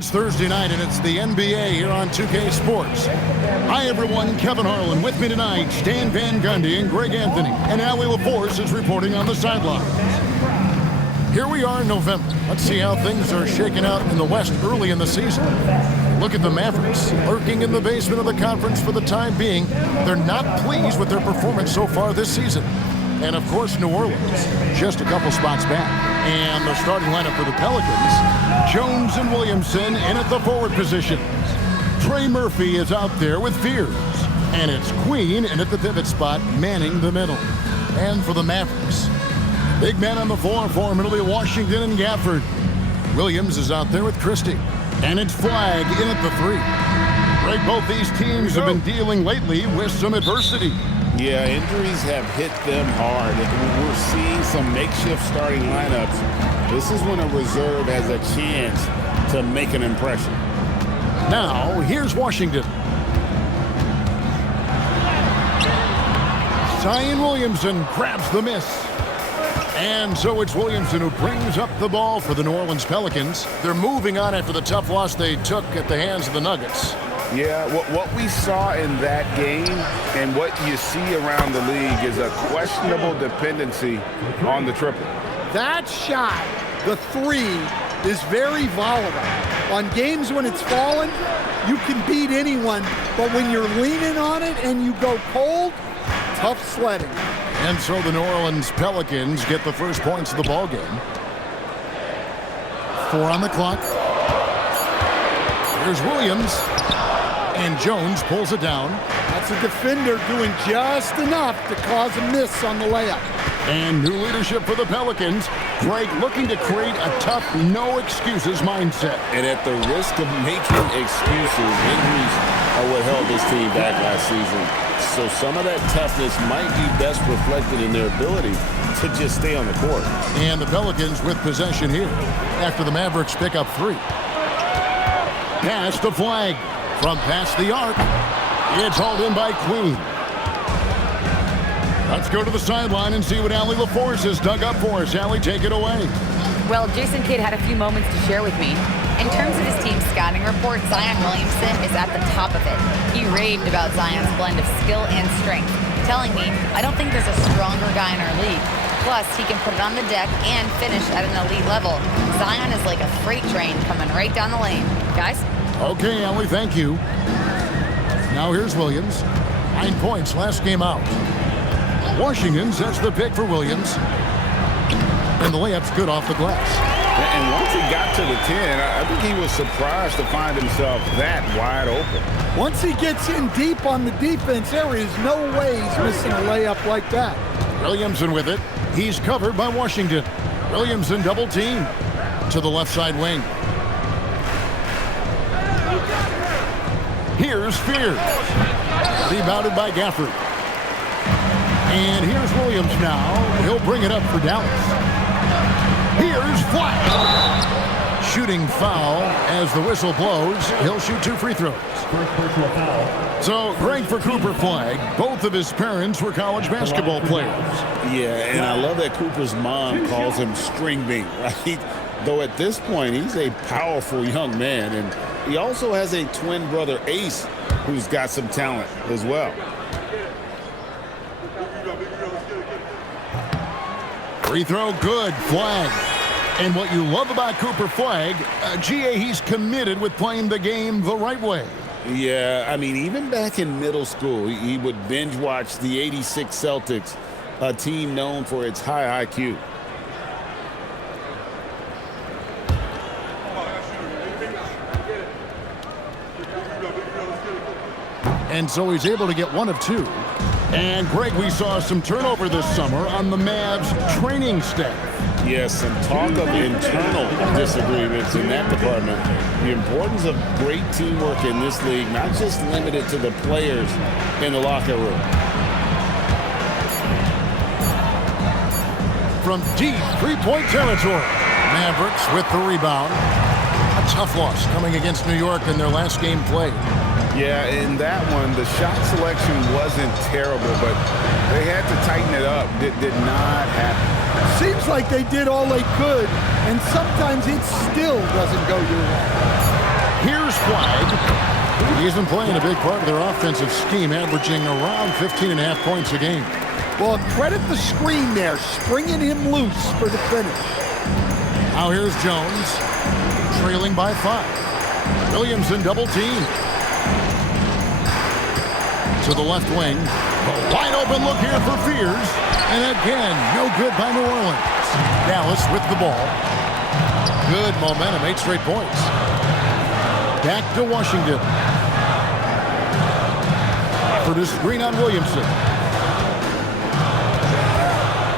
It's Thursday night, and it's the NBA here on 2K Sports. Hi, everyone. Kevin Harlan with me tonight. Stan Van Gundy and Greg Anthony. And Allie LaForce is reporting on the sidelines. Here we are in November. Let's see how things are shaking out in the West early in the season. Look at the Mavericks, lurking in the basement of the conference for the time being. They're not pleased with their performance so far this season. And, of course, New Orleans, just a couple spots back. And the starting lineup for the Pelicans, Jones and Williamson in at the forward positions. Trey Murphy is out there with Fears. And it's Queen in at the pivot spot, manning the middle. And for the Mavericks, big man on the floor for him, it'll be Washington and Gafford. Williams is out there with Christie. And it's Flagg in at the three. Right, both these teams have been dealing lately with some adversity. Yeah, injuries have hit them hard. We're seeing some makeshift starting lineups. This is when a reserve has a chance to make an impression. Now, here's Washington. Zion Williamson grabs the miss. And so it's Williamson who brings up the ball for the New Orleans Pelicans. They're moving on after the tough loss they took at the hands of the Nuggets. Yeah, what we saw in that game and what you see around the league is a questionable dependency on the triple. That shot, the three, is very volatile. On games when it's falling, you can beat anyone, but when you're leaning on it and you go cold, tough sledding. And so the New Orleans Pelicans get the first points of the ball game. 4 on the clock. Here's Williams. And Jones pulls it down. That's a defender doing just enough to cause a miss on the layup. And new leadership for the Pelicans. Greg looking to create a tough, no-excuses mindset. And at the risk of making excuses, injuries are what held this team back last season. So some of that toughness might be best reflected in their ability to just stay on the court. And the Pelicans with possession here after the Mavericks pick up 3. Pass to Flagg. From past the arc, it's hauled in by Queen. Let's go to the sideline and see what Allie LaForce has dug up for us. Allie, take it away. Well, Jason Kidd had a few moments to share with me. In terms of his team's scouting report, Zion Williamson is at the top of it. He raved about Zion's blend of skill and strength, telling me, I don't think there's a stronger guy in our league. Plus, he can put it on the deck and finish at an elite level. Zion is like a freight train coming right down the lane. Guys? Okay, Allie, thank you. Now here's Williams. 9 points last game out. Washington sets the pick for Williams. And the layup's good off the glass. And once he got to the 10, I think he was surprised to find himself that wide open. Once he gets in deep on the defense, there is no way he's missing a layup like that. Williamson with it. He's covered by Washington. Williamson double team to the left side wing. Here's Fears. Rebounded by Gafford. And here's Williams now. He'll bring it up for Dallas. Here's Flagg. Shooting foul as the whistle blows. He'll shoot 2 free throws. So, great for Cooper Flagg. Both of his parents were college basketball players. Yeah, and I love that Cooper's mom calls him String Bean, right? Though at this point, he's a powerful young man, and he also has a twin brother, Ace, who's got some talent as well. Free throw good, Flagg. And what you love about Cooper Flagg, GA, he's committed with playing the game the right way. Yeah, I mean, even back in middle school, he would binge watch the '86 Celtics, a team known for its high IQ. And so he's able to get 1 of 2. And, Greg, we saw some turnover this summer on the Mavs training staff. Yes, some talk of internal disagreements in that department. The importance of great teamwork in this league, not just limited to the players in the locker room. From deep three-point territory, Mavericks with the rebound. A tough loss coming against New York in their last game played. Yeah, in that one, the shot selection wasn't terrible, but they had to tighten it up. It did not happen. Seems like they did all they could, and sometimes it still doesn't go your way. Here's Flag. He's been playing a big part of their offensive scheme, averaging around 15.5 points a game. Well, credit the screen there, springing him loose for the finish. Now here's Jones, trailing by 5. Williamson double team. To the left wing. A wide open look here for Fears. And again, no good by New Orleans. Dallas with the ball. Good momentum, 8 straight points. Back to Washington. For the screen on Williamson.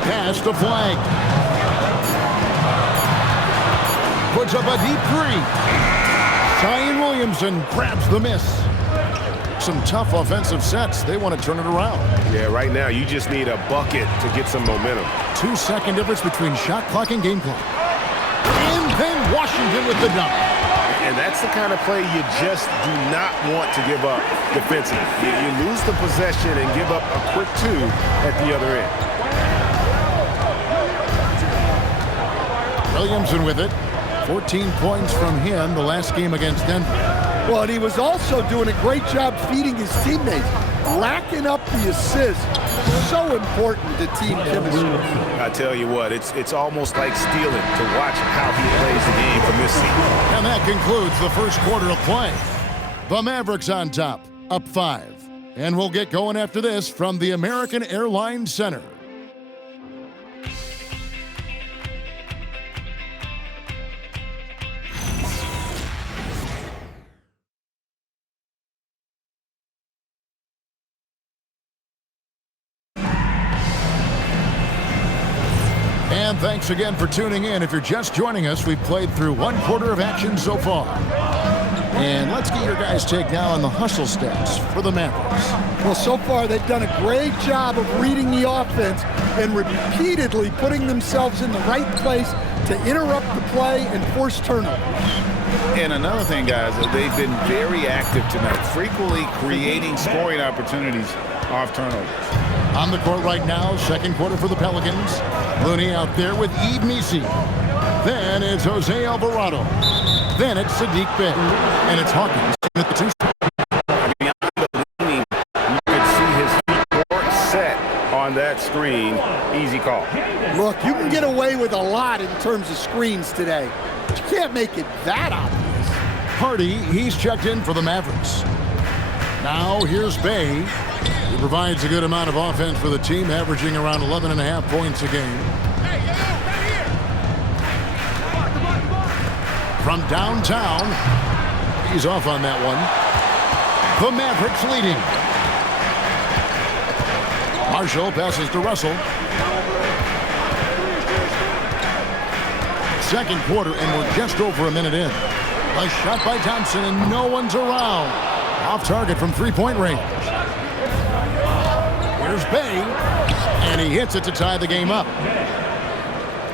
Pass to Flag. Puts up a deep 3. Zion Williamson grabs the miss. Some tough offensive sets. They want to turn it around. Yeah, right now you just need a bucket to get some momentum. 2-second difference between shot clock and game clock. And then Washington with the dunk. And that's the kind of play you just do not want to give up defensively. You lose the possession and give up a quick 2 at the other end. Williamson with it. 14 points from him the last game against Denver. Well, and he was also doing a great job feeding his teammates, racking up the assists. So important to team chemistry. I tell you what, it's almost like stealing to watch how he plays the game from this seat. And that concludes the first quarter of play. The Mavericks on top, up 5. And we'll get going after this from the American Airlines Center. And thanks again for tuning in. If you're just joining us, we've played through 1 quarter of action so far. And let's get your guys' take now on the hustle stats for the Mavericks. Well, so far they've done a great job of reading the offense and repeatedly putting themselves in the right place to interrupt the play and force turnovers. And another thing, guys, they've been very active tonight, frequently creating scoring opportunities off turnovers. On the court right now, second quarter for the Pelicans. Looney out there with Yves Missi. Then it's Jose Alvarado. Then it's Sadiq Bey. And it's Hawkins at the 2. You could see his feet weren't set on that screen. Easy call. Look, you can get away with a lot in terms of screens today. But you can't make it that obvious. Hardy, he's checked in for the Mavericks. Now here's Bey. He provides a good amount of offense for the team, averaging around 11.5 points a game. From downtown, he's off on that one. The Mavericks leading. Marshall passes to Russell. Second quarter, and we're just over a minute in. A shot by Thompson, and no one's around. Off target from three-point range. Here's Bey, and he hits it to tie the game up.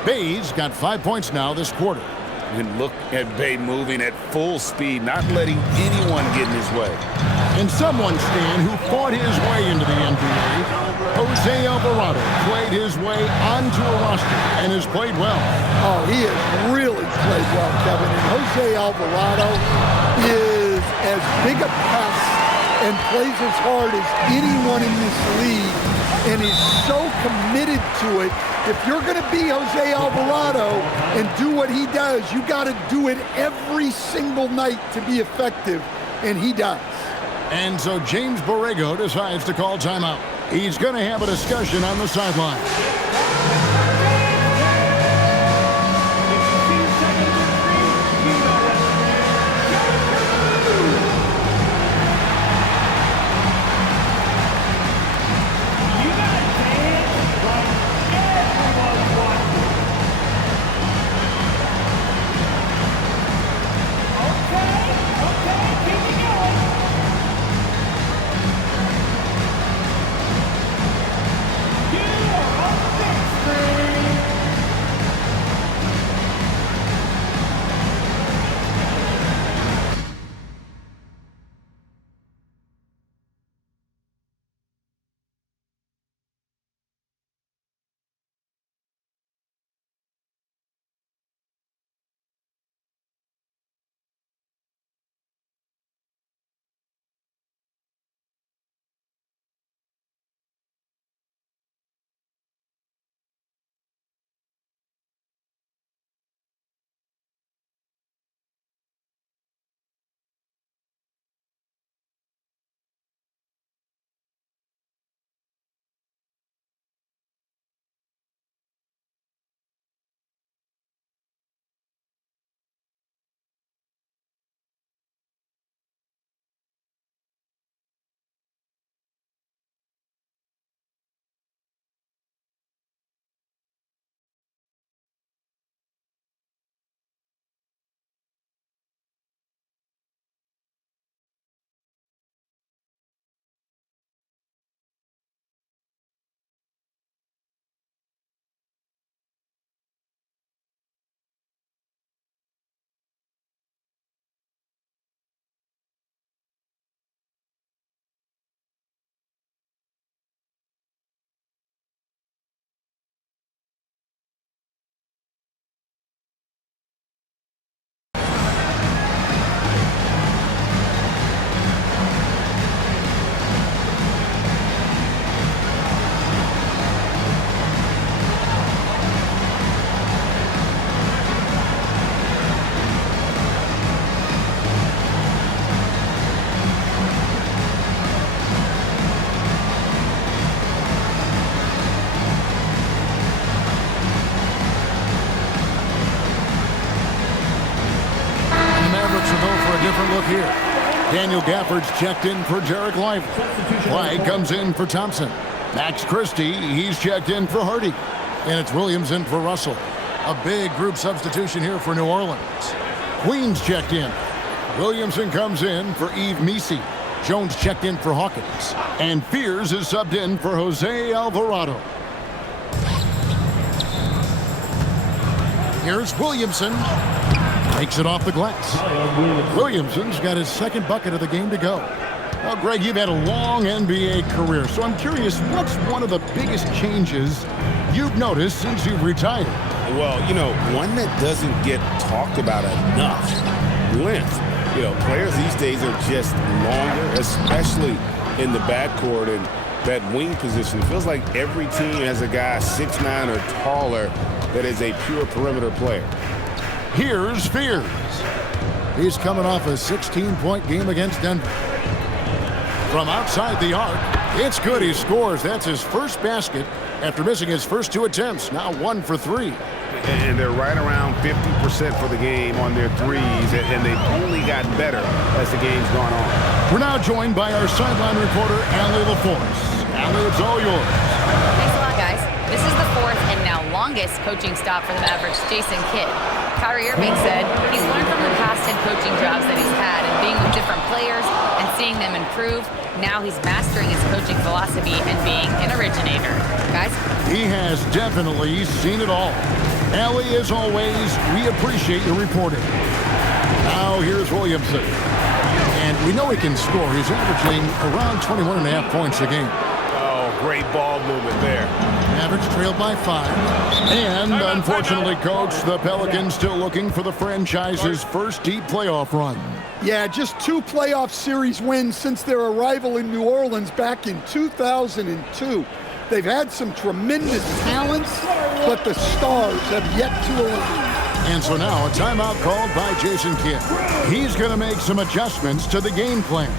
Bey's got 5 points now this quarter. And look at Bey moving at full speed, not letting anyone get in his way. And someone, Stan, who fought his way into the NBA, Jose Alvarado, played his way onto a roster and has played well. Oh, he has really played well, Kevin. And Jose Alvarado is as big a pest and plays as hard as anyone in this league and is so committed to it. If you're going to be Jose Alvarado and do what he does, you got to do it every single night to be effective, and he does. And so James Borrego decides to call timeout. He's going to have a discussion on the sideline. here. Daniel Gafford's checked in for Derek Lively. Clyde comes in for Thompson. Max Christie, he's checked in for Hardy. And it's Williams in for Russell. A big group substitution here for New Orleans. Queens checked in. Williamson comes in for Yves Missi. Jones checked in for Hawkins. And Fears is subbed in for Jose Alvarado. Here's Williamson. Takes it off the glass. Williamson's got his second bucket of the game to go. Well, Greg, you've had a long NBA career, so I'm curious, what's one of the biggest changes you've noticed since you've retired? Well, one that doesn't get talked about enough, length. Players these days are just longer, especially in the backcourt and that wing position. It feels like every team has a guy 6'9" or taller that is a pure perimeter player. Here's Fears. He's coming off a 16-point game against Denver. From outside the arc, it's good. He scores. That's his first basket after missing his first 2 attempts. Now 1 for 3. And they're right around 50% for the game on their threes, and they've only gotten better as the game's gone on. We're now joined by our sideline reporter, Allie LaForce. Allie, it's all yours. Thanks a lot, guys. This is the 4th and now longest coaching stop for the Mavericks' Jason Kidd. Kyrie Irving said he's learned from the past head coaching jobs that he's had and being with different players and seeing them improve. Now he's mastering his coaching philosophy and being an originator. Guys? He has definitely seen it all. Allie, as always, we appreciate your reporting. Now here's Williamson. And we know he can score. He's averaging around 21.5 points a game. Oh, great ball movement there. Mavericks trailed by 5. And unfortunately, Coach, the Pelicans still looking for the franchise's first deep playoff run. Yeah, just 2 playoff series wins since their arrival in New Orleans back in 2002. They've had some tremendous talents, but the stars have yet to align. And so now a timeout called by Jason Kidd. He's going to make some adjustments to the game plan.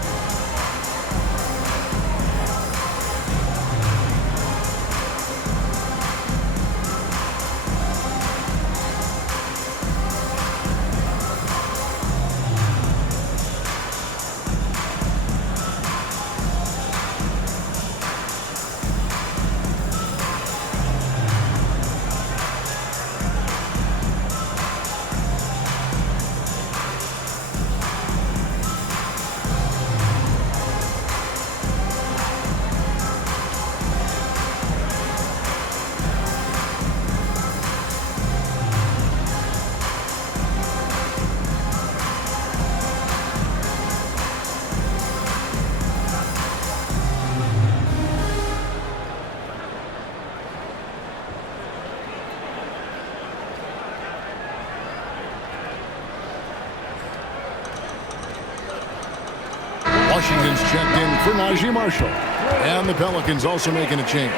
Washington's checked in for Najee Marshall. And the Pelicans also making a change.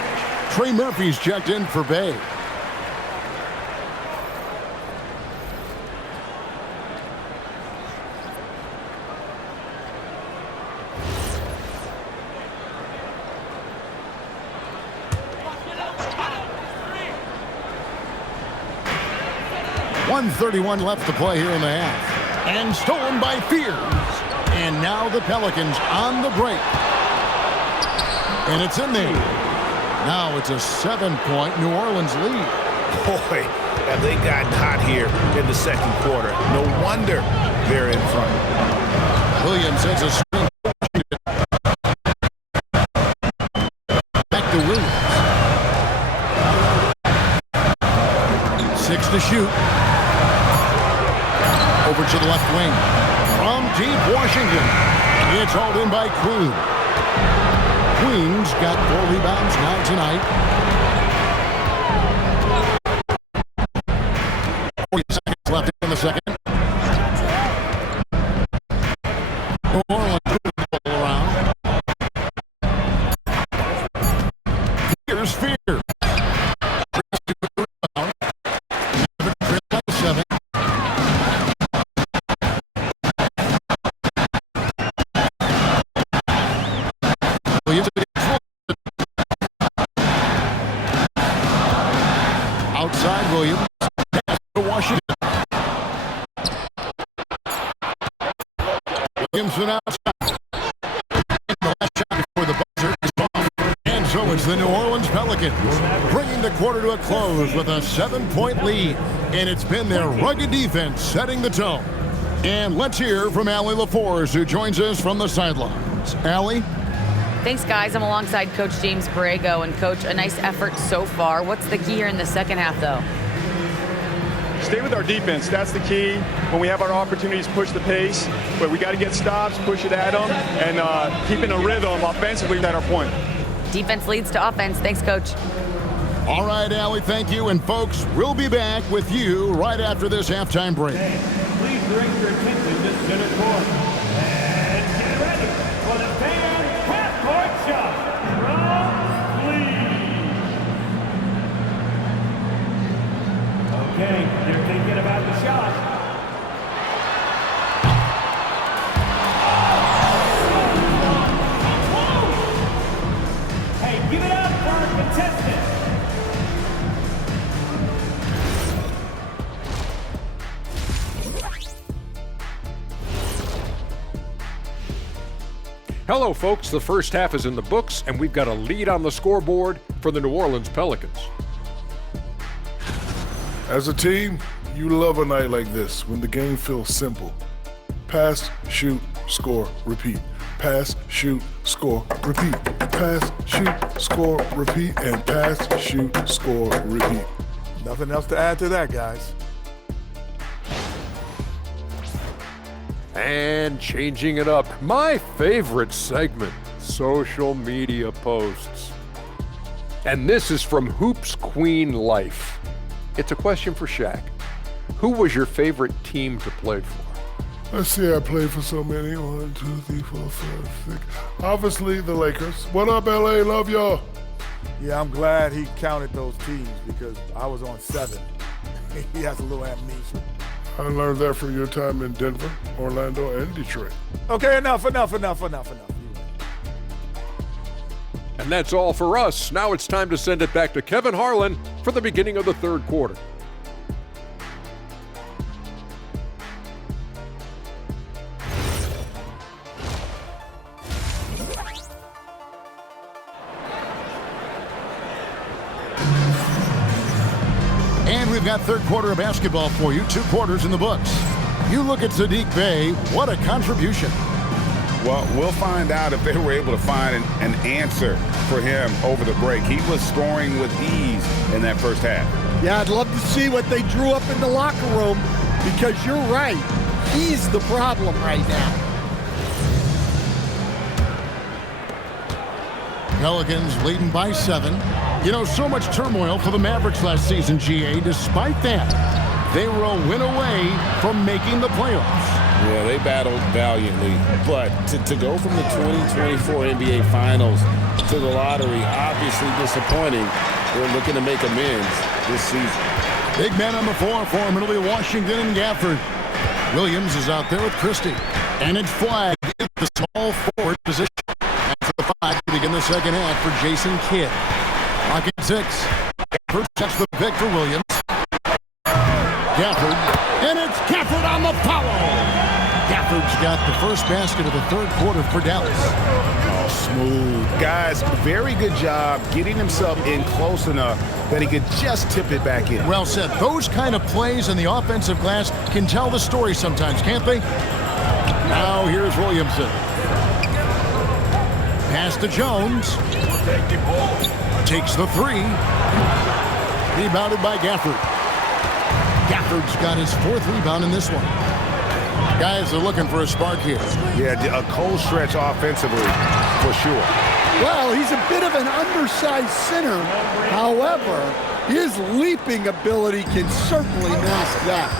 Trey Murphy's checked in for Bay. .131 left to play here in the half. And stolen by Fears. And now the Pelicans on the break. And it's in there. Now it's a 7-point New Orleans lead. Boy, have they gotten hot here in the second quarter. No wonder they're in front. Williams has a screen. Back to Williams. 6 to shoot. Over to the left wing. From deep Washington. It's hauled in by Queen. Queen's got 4 rebounds now tonight. 40 seconds left in the second. New Orleans all around. Here's Fear. Outside Williams. Pass to Washington. Williamson outside. The last shot before the buzzer is off. And so it's the New Orleans Pelicans bringing the quarter to a close with a 7-point lead. And it's been their rugged defense setting the tone. And let's hear from Allie LaForce, who joins us from the sidelines. Allie? Thanks, guys. I'm alongside Coach James Borrego. And, Coach, a nice effort so far. What's the key here in the second half, though? Stay with our defense. That's the key. When we have our opportunities, push the pace. But we got to get stops, push it at them, and keeping a rhythm offensively at our point. Defense leads to offense. Thanks, Coach. All right, Allie, thank you. And, folks, we'll be back with you right after this halftime break. Please direct your attention to center court. And get ready for the fan half-court shot from Lee. Okay, they're thinking about the shot. Hey, give it up for our contestant. Hello, folks. The first half is in the books, and we've got a lead on the scoreboard for the New Orleans Pelicans. As a team, you love a night like this when the game feels simple. Pass, shoot, score, repeat. Pass, shoot, score, repeat. Pass, shoot, score, repeat. And pass, shoot, score, repeat. Nothing else to add to that, guys. And changing it up, my favorite segment, social media posts. And this is from Hoops Queen Life. It's a question for Shaq. Who was your favorite team to play for? Let's see, I played for so many. 1, 2, 3, 4, 5, 6. Obviously, the Lakers. What up, LA? Love y'all. Yeah, I'm glad he counted those teams because I was on 7. He has a little amnesia. I learned that from your time in Denver, Orlando, and Detroit. Okay, enough. And that's all for us. Now it's time to send it back to Kevin Harlan for the beginning of the third quarter. And we've got third quarter of basketball for you, 2 quarters in the books. You look at Saddiq Bey, what a contribution. Well, we'll find out if they were able to find an answer for him over the break. He was scoring with ease in that first half. Yeah, I'd love to see what they drew up in the locker room because you're right. He's the problem right now. Pelicans leading by 7. You know, so much turmoil for the Mavericks last season, GA. Despite that, they were a win away from making the playoffs. Yeah, they battled valiantly. But to go from the 2024 NBA Finals to the lottery, obviously disappointing. They're looking to make amends this season. Big man on the 4 for him. It'll be Washington and Gafford. Williams is out there with Christie. And it's flagged in the small forward position. And for the 5 to begin the second half for Jason Kidd. Pocket 6. Gafford sets the pick for Williams. Gafford. And it's Gafford on the follow. Gafford's got the first basket of the third quarter for Dallas. Oh, smooth. Guys, very good job getting himself in close enough that he could just tip it back in. Well said. Those kind of plays in the offensive glass can tell the story sometimes, can't they? Now here's Williamson. Pass to Jones. Takes the 3. Rebounded by Gafford. Gafford's got his 4th rebound in this one. Guys are looking for a spark here. Yeah, a cold stretch offensively, for sure. Well, he's a bit of an undersized center. However, his leaping ability can certainly mask that.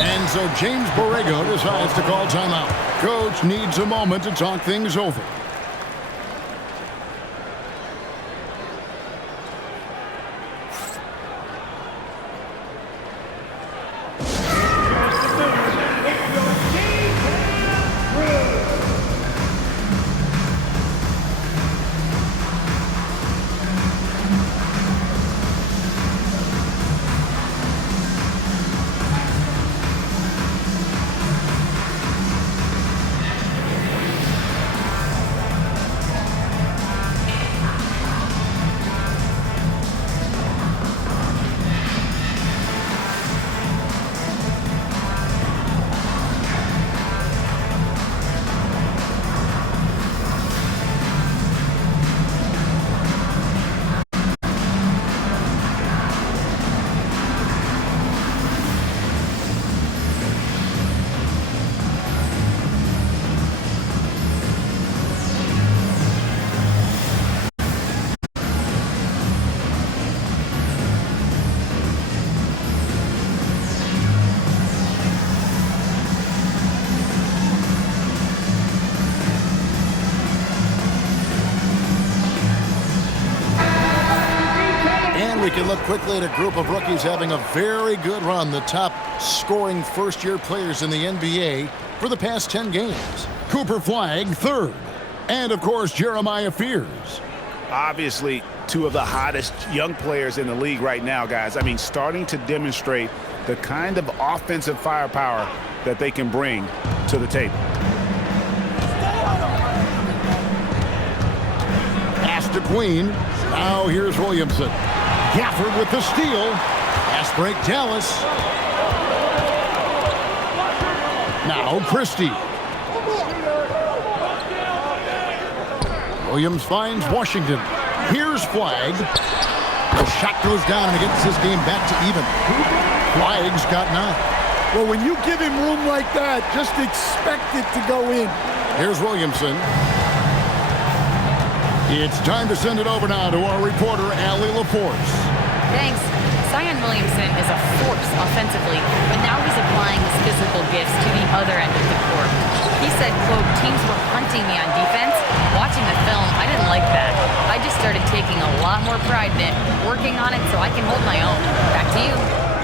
And so James Borrego decides to call timeout. Coach needs a moment to talk things over. And we can look quickly at a group of rookies having a very good run, the top scoring first-year players in the NBA for the past 10 games. Cooper Flagg, third. And, of course, Jeremiah Fears. Obviously, two of the hottest young players in the league right now, guys. I mean, starting to demonstrate the kind of offensive firepower that they can bring to the table. Pass to Queen. Now here's Williamson. Gafford with the steal. Pass break Dallas. Now Christie. Williams finds Washington. Here's Flagg. The shot goes down and it gets his game back to even. Flagg's got 9. Well, when you give him room like that, just expect it to go in. Here's Williamson. It's time to send it over now to our reporter, Allie LaForce. Thanks. Zion Williamson is a force offensively, but now he's applying his physical gifts to the other end of the court. He said, quote, "Teams were hunting me on defense. Watching the film, I didn't like that. I just started taking a lot more pride in it, working on it so I can hold my own." Back to you.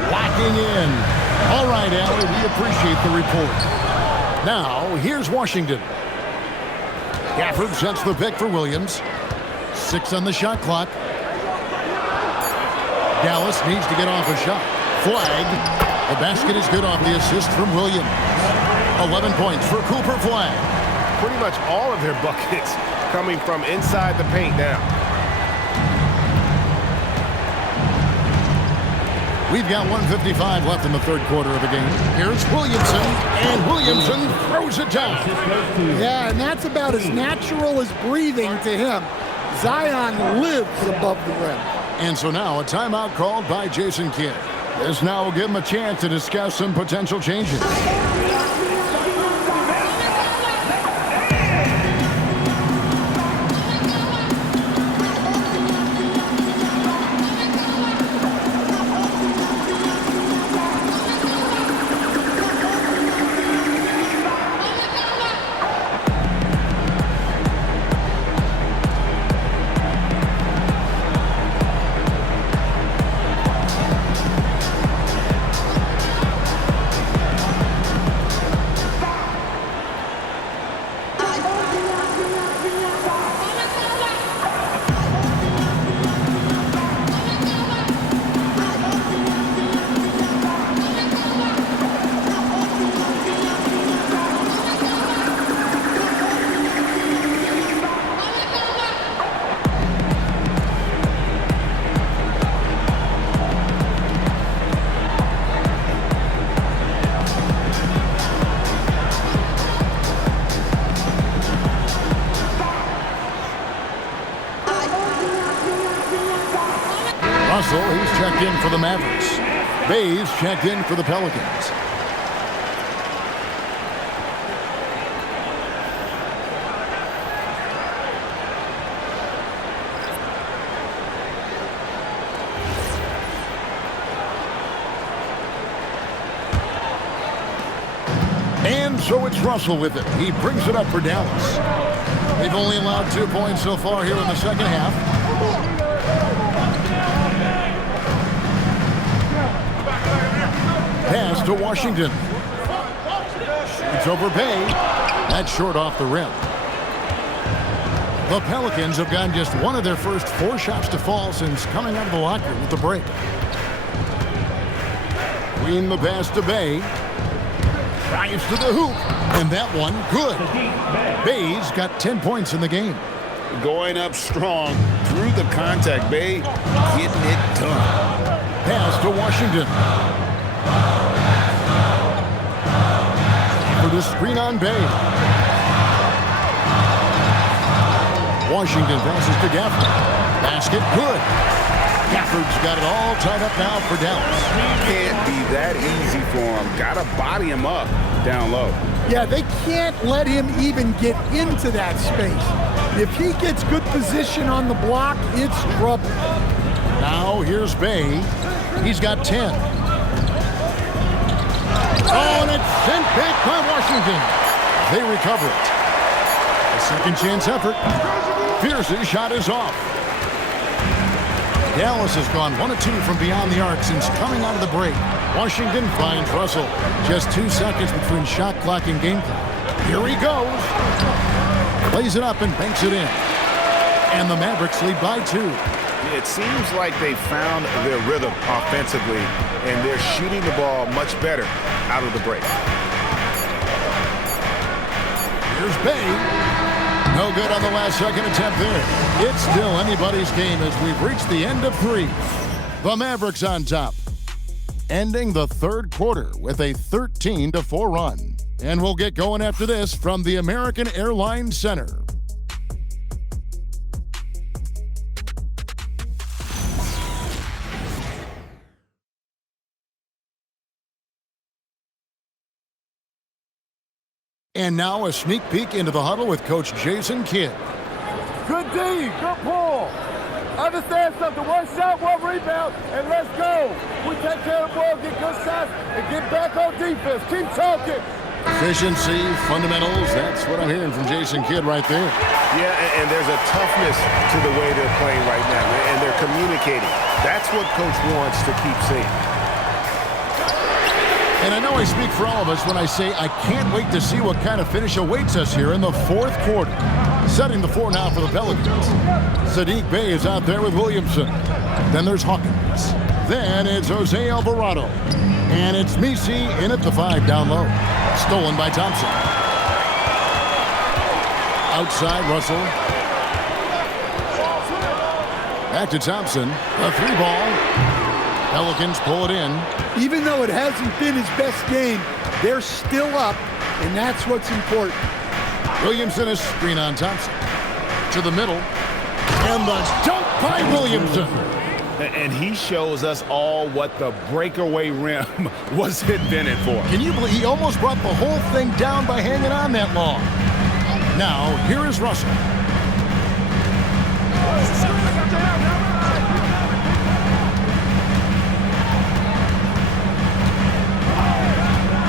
Locking in. All right, Allie, we appreciate the report. Now, here's Washington. Gafford sets the pick for Williams. 6 on the shot clock. Dallas needs to get off a shot. Flagg. The basket is good off the assist from Williams. 11 points for Cooper Flagg. Pretty much all of their buckets coming from inside the paint now. We've got 1:55 left in the third quarter of the game. Here's Williamson, and Williamson throws it down. Yeah, and that's about as natural as breathing to him. Zion lives above the rim. And so now a timeout called by Jason Kidd. This now will give him a chance to discuss some potential changes. Russell, he's checked in for the Mavericks. Bays checked in for the Pelicans. And so it's Russell with it. He brings it up for Dallas. They've only allowed 2 points so far here in the second half. Pass to Washington. It's over Bay. That's short off the rim. The Pelicans have gotten just one of their first 4 shots to fall since coming out of the locker with the break. Queen the pass to Bay. Drives to the hoop. And that one, good. Bay's got 10 points in the game. Going up strong through the contact. Bay getting it done. Pass to Washington. For the screen on Bay. Washington passes to Gafford. Basket good. Gafford's got it all tied up now for Dallas. Can't be that easy for him. Gotta body him up down low. Yeah, they can't let him even get into that space. If he gets good position on the block, it's trouble. Now here's Bay. He's got 10. Oh, and it's sent back by Washington. They recover it. A second chance effort. Pierce's shot is off. Dallas has gone 1 of 2 from beyond the arc since coming out of the break. Washington finds Russell. Just 2 seconds between shot clock and game clock. Here he goes. Plays it up and banks it in. And the Mavericks lead by 2. It seems like they found their rhythm offensively, and they're shooting the ball much better out of the break. Here's Bay. No good on the last second attempt there. It's still anybody's game as we've reached the end of 3. The Mavericks on top, ending the third quarter with a 13-4 run. And we'll get going after this from the American Airlines Center. And now a sneak peek into the huddle with Coach Jason Kidd. Good D, good pull. Understand something, 1 shot, 1 rebound, and let's go. We take care of the ball, get good shots, and get back on defense. Keep talking. Efficiency, fundamentals, that's what I'm hearing from Jason Kidd right there. Yeah, and there's a toughness to the way they're playing right now, and they're communicating. That's what Coach wants to keep seeing. And I know I speak for all of us when I say I can't wait to see what kind of finish awaits us here in the fourth quarter. Setting the floor now for the Pelicans. Saddiq Bey is out there with Williamson. Then there's Hawkins. Then it's Jose Alvarado. And it's Misi in at the 5 down low. Stolen by Thompson. Outside Russell. Back to Thompson. A 3-ball. Pelicans pull it in. Even though it hasn't been his best game, they're still up, and that's what's important. Williamson is screen on Thompson. To the middle. And the dunk by Williamson. And he shows us all what the breakaway rim was invented for. Can you believe he almost brought the whole thing down by hanging on that long? Now, here is Russell.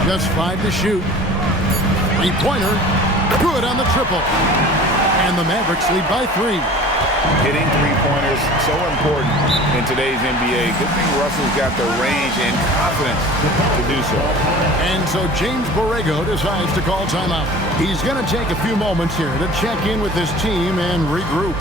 Just 5 to shoot. 3-pointer. Good on the triple. And the Mavericks lead by 3. Hitting 3-pointers, so important in today's NBA. Good thing Russell's got the range and confidence to do so. And so James Borrego decides to call timeout. He's going to take a few moments here to check in with his team and regroup.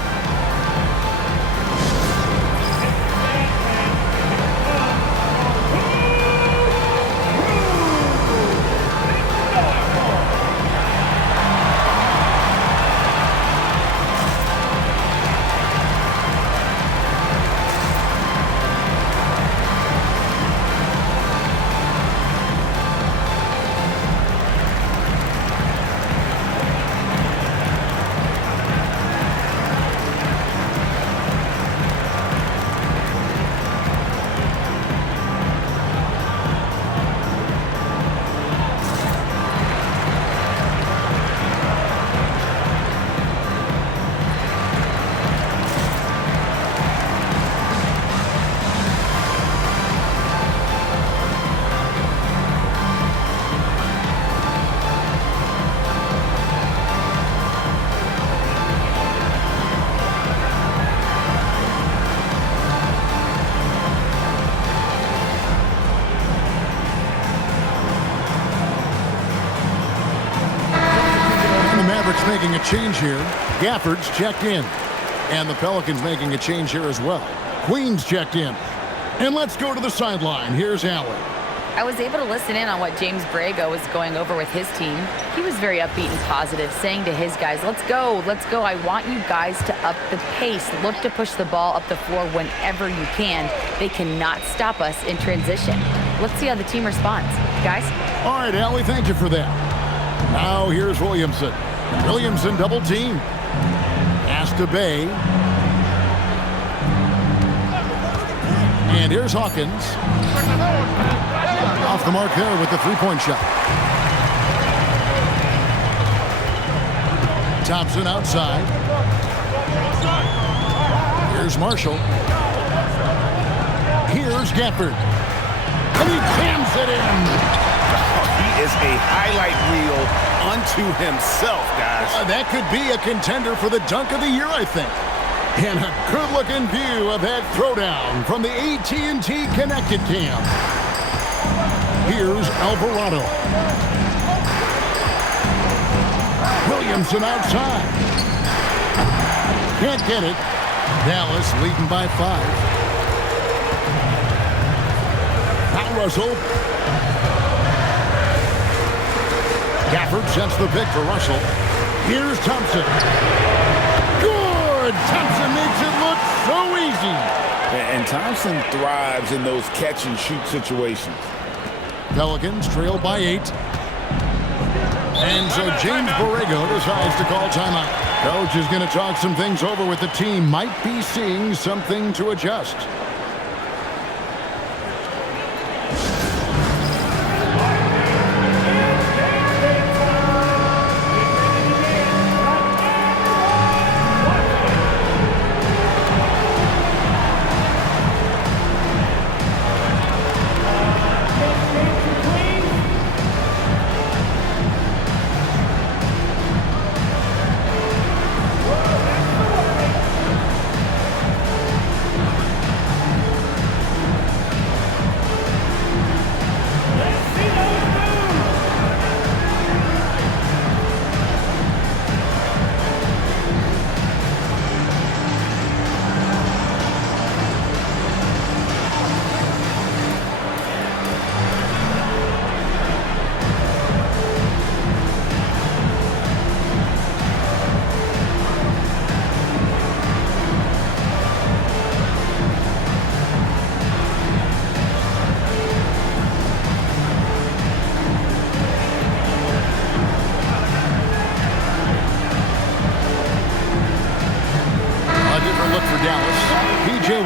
Making a change here. Gafford's checked in. And the Pelicans making a change here as well. Queen's checked in. And let's go to the sideline. Here's Allen. I was able to listen in on what James Borrego was going over with his team. He was very upbeat and positive, saying to his guys, let's go. I want you guys to up the pace. Look to push the ball up the floor whenever you can. They cannot stop us in transition. Let's see how the team responds. Guys? All right, Allie, thank you for that. Now here's Williamson. Williamson double team. Pass to Bey. And here's Hawkins. Off the mark there with the 3-point shot. Thompson outside. Here's Marshall. Here's Gafford. And he jams it in. He is a highlight reel unto himself, guys. That could be a contender for the dunk of the year, I think. And a good-looking view of that throwdown from the AT&T Connected Cam. Here's Alvarado. Williamson outside. Can't get it. Dallas leading by 5. Now Russell. Gafford sets the pick for Russell. Here's Thompson. Good! Thompson makes it look so easy. And Thompson thrives in those catch-and-shoot situations. Pelicans trail by 8. And so James Borrego decides to call timeout. Coach is going to talk some things over with the team. Might be seeing something to adjust.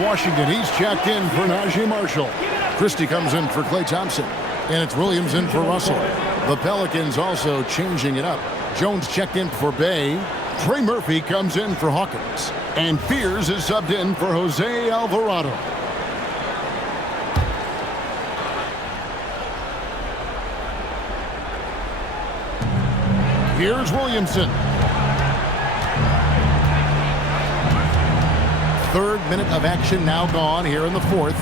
Washington, he's checked in for Najee Marshall. Christie comes in for Klay Thompson. And it's Williams in for Russell. The Pelicans also changing it up. Jones checked in for Bay. Trey Murphy comes in for Hawkins. And Fears is subbed in for Jose Alvarado. Here's Williamson. Third minute of action now gone here in the fourth.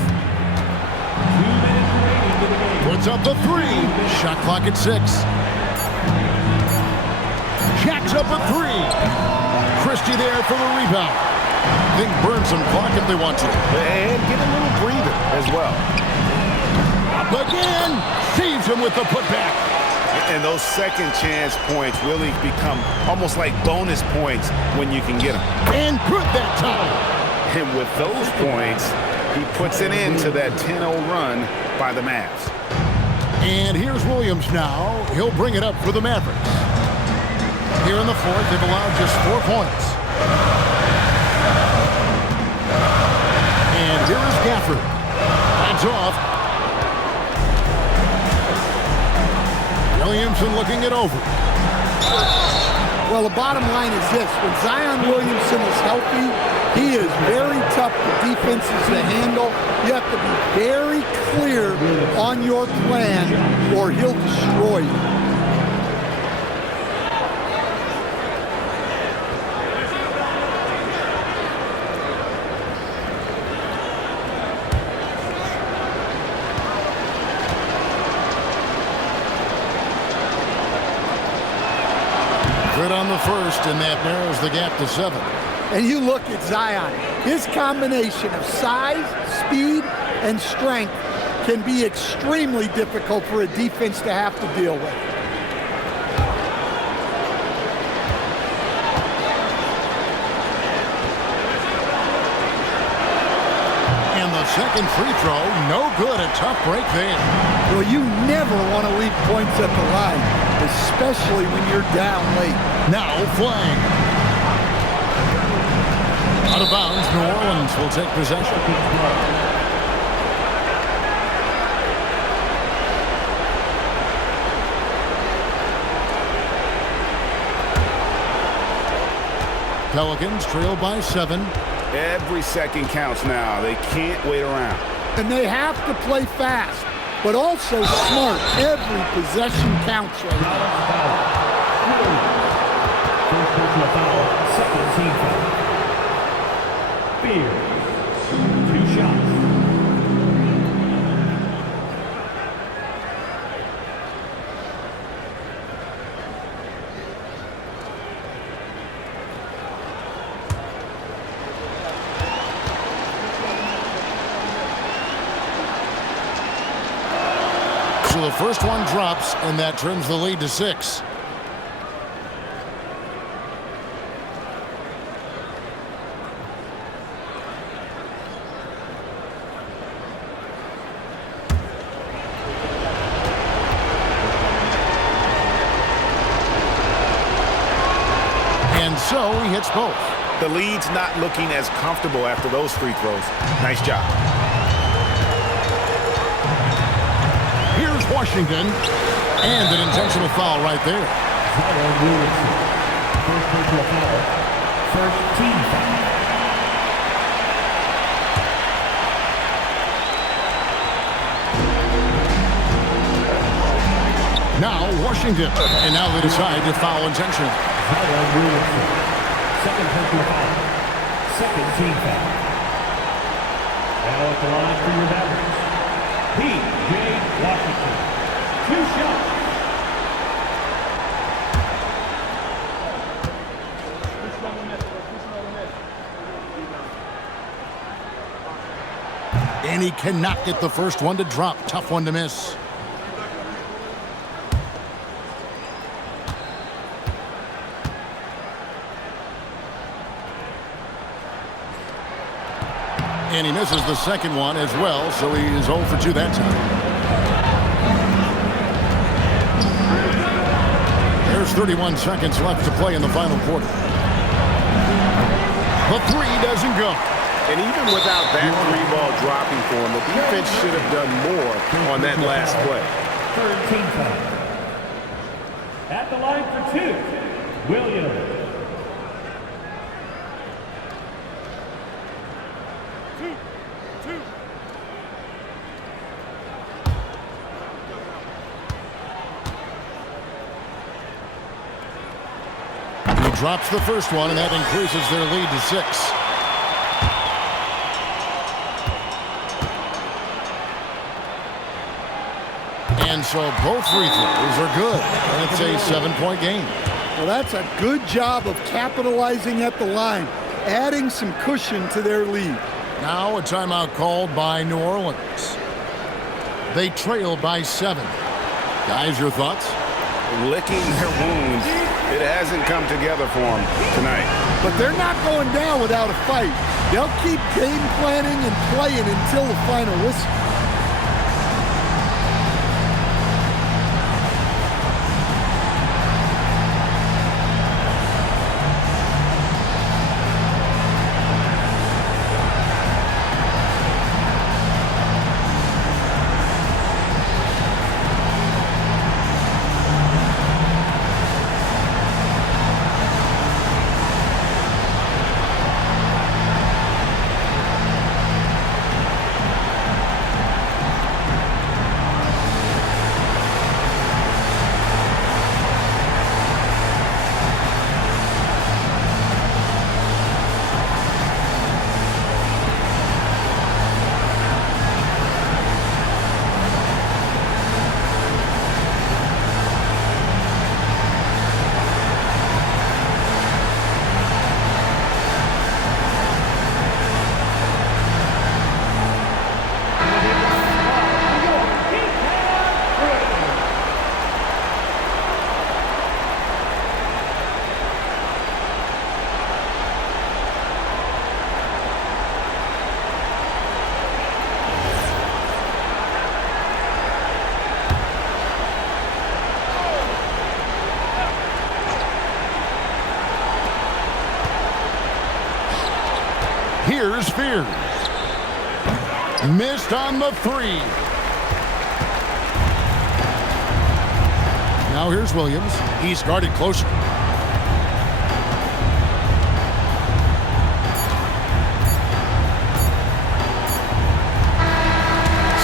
Puts up the 3. Shot clock at 6. Jacks up a 3. Christie there for the rebound. Think burn some clock if they want to. And get a little breather as well. Up again. Saves him with the putback. And those second chance points really become almost like bonus points when you can get them. And good that time. And with those points, he puts an end to that 10-0 run by the Mavs. And here's Williams now. He'll bring it up for the Mavericks. Here in the fourth, they've allowed just 4 points. And here is Gafford. Hands off. Williamson looking it over. Well, the bottom line is this. When Zion Williamson is healthy, he is very tough for defenses to handle. You have to be very clear on your plan or he'll destroy you. Good on the first, and that narrows the gap to 7. And you look at Zion. His combination of size, speed, and strength can be extremely difficult for a defense to have to deal with. And the second free throw, no good. A tough break there. Well, you never want to leave points at the line, especially when you're down late. Now Flang. Out of bounds, New Orleans will take possession. Pelicans trail by 7. Every second counts now. They can't wait around. And they have to play fast, but also smart. Every possession counts right now. Second team foul. Spears. 2 shots. So the first one drops, and that trims the lead to 6. And so he hits both. The lead's not looking as comfortable after those free throws. Nice job. Here's Washington, and an intentional foul right there. Zion Williamson. First personal foul. First team foul. Now Washington, and now they decide to foul intentionally. Zion Williamson. Second personal foul. Second team foul. Now at the line for your Mavericks. P.J. Washington. 2 shots. And he cannot get the first one to drop. Tough one to miss. And he misses the second one as well, so he is 0 for 2 that time. There's 31 seconds left to play in the final quarter. The 3 doesn't go. And even without that 3-ball dropping for him, the defense should have done more on that last play. Third team foul. At the line for 2, Williams. He drops the first one, and that increases their lead to 6. And so both free throws are good. And it's a 7-point game. Well, that's a good job of capitalizing at the line, adding some cushion to their lead. Now a timeout called by New Orleans. They trail by 7. Guys, your thoughts? Licking their wounds. It hasn't come together for them tonight. But they're not going down without a fight. They'll keep game planning and playing until the final whistle. Here's Spears. Missed on the 3. Now here's Williams. He's guarded closer.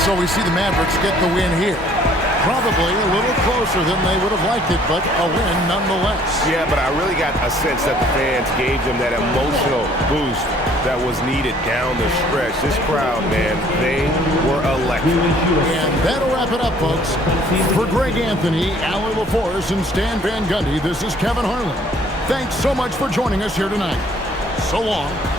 So we see the Mavericks get the win here. Probably a little closer than they would have liked it, but a win nonetheless. Yeah, but I really got a sense that the fans gave them that emotional boost that was needed down the stretch. This crowd, man, they were electric. And that'll wrap it up, folks. For Greg Anthony, Allie LaForce, and Stan Van Gundy, this is Kevin Harlan. Thanks so much for joining us here tonight. So long.